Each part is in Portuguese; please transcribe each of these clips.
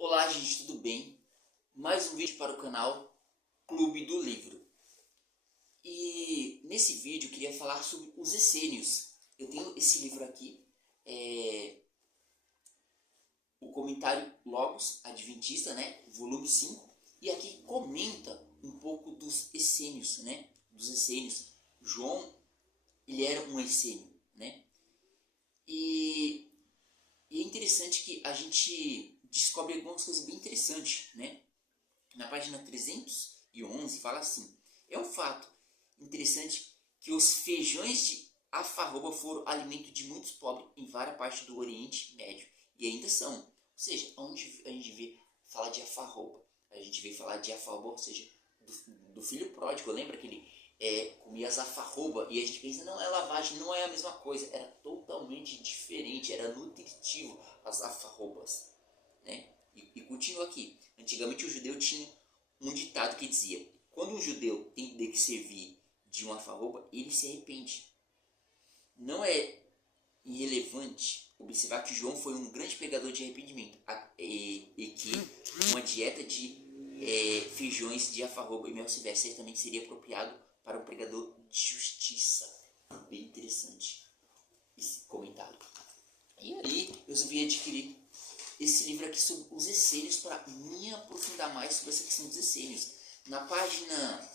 Olá gente, tudo bem? Mais um vídeo para o canal Clube do Livro. E nesse vídeo eu queria falar sobre os essênios. Eu tenho esse livro aqui, o Comentário Logos Adventista, né? Volume 5. E aqui comenta um pouco dos essênios, né? Dos essênios. João, ele era um essênio, né? E é interessante que a gente descobre algumas coisas bem interessantes, né? Na página 311 fala assim: é um fato interessante que os feijões de alfarroba foram alimento de muitos pobres em várias partes do Oriente Médio e ainda são. Ou seja, onde a gente vê falar de alfarroba, a gente vê falar de alfarroba, ou seja, do filho pródigo. Lembra que ele comia as alfarroba e a gente pensa, não é lavagem, não é a mesma coisa, era totalmente diferente, era nutritivo as alfarrobas, né? E continua aqui. Antigamente o judeu tinha um ditado que dizia: quando um judeu tem que servir de uma alfarroba, ele se arrepende. Não é irrelevante observar que João foi um grande pregador de arrependimento e que uma dieta de feijões de alfarroba e mel silvestre também seria apropriado para um pregador de justiça. Bem interessante esse comentário. E aí eu resolvi adquirir esse livro aqui sobre os essênios para me aprofundar mais sobre essa questão dos essênios. Na página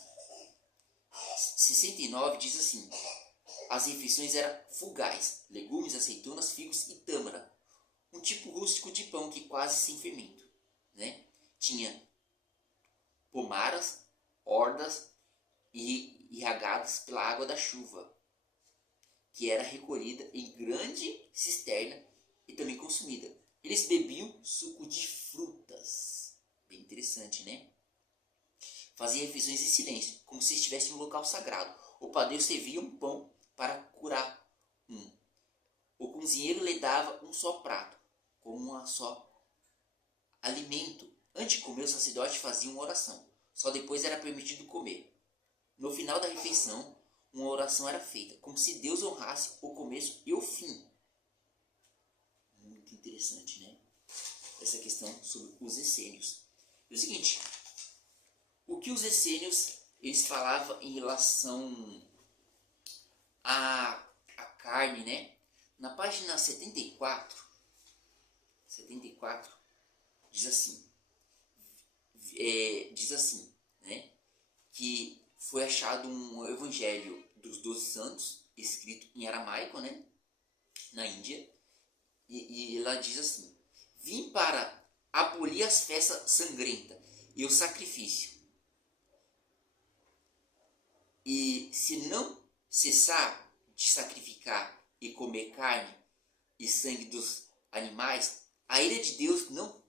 69 diz assim: as refeições eram fugais, legumes, azeitonas, figos e tâmara, um tipo rústico de pão que quase sem fermento, né? Tinha pomaras, hordas e irrigadas pela água da chuva, que era recolhida em grande cisterna e também consumida. Eles bebiam suco de frutas. Bem interessante, né? Faziam refeições em silêncio, como se estivesse em um local sagrado. O padeiro servia um pão para curar um. O cozinheiro lhe dava um só prato, como um só alimento. Antes de comer, o sacerdote fazia uma oração. Só depois era permitido comer. No final da refeição, uma oração era feita, como se Deus honrasse o começo e o fim. Muito interessante, né? Essa questão sobre os essênios. E o seguinte, o que os essênios eles falavam em relação à carne, né? Na página 74 diz assim, né? Que foi achado um evangelho dos 12 santos, escrito em aramaico, né? Na Índia. E ela diz assim: vim para abolir as festas sangrentas e o sacrifício. E se não cessar de sacrificar e comer carne e sangue dos animais, a ira de Deus não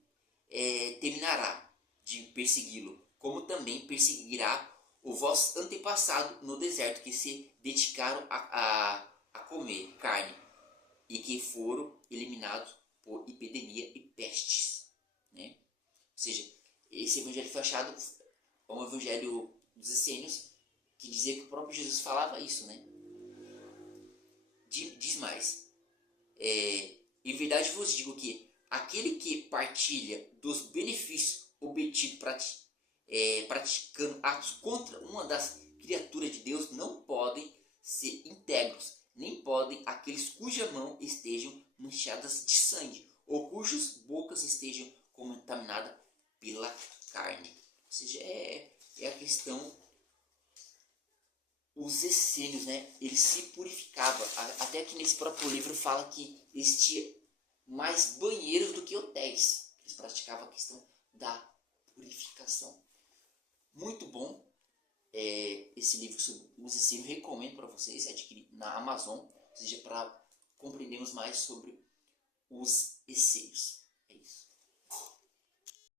terminará de persegui-lo, como também perseguirá o vosso antepassado no deserto, que se dedicaram a comer carne e que foram eliminados por epidemia e pestes, né? Ou seja, esse evangelho foi achado, é um evangelho dos essênios, que dizia que o próprio Jesus falava isso, né? Diz mais: em verdade vos digo que aquele que partilha dos benefícios obtidos praticando atos contra uma das criaturas de Deus não podem ser íntegros, nem podem aqueles cuja mão estejam manchadas de sangue, ou cujas bocas estejam contaminadas pela carne. Ou seja, é a questão, os essênios, né? Eles se purificavam. Até que nesse próprio livro fala que existia mais banheiros do que hotéis. Eles praticavam a questão da purificação. Muito bom esse livro sobre os essênios. Recomendo para vocês adquirir na Amazon, ou seja, para compreendermos mais sobre os essênios. É isso.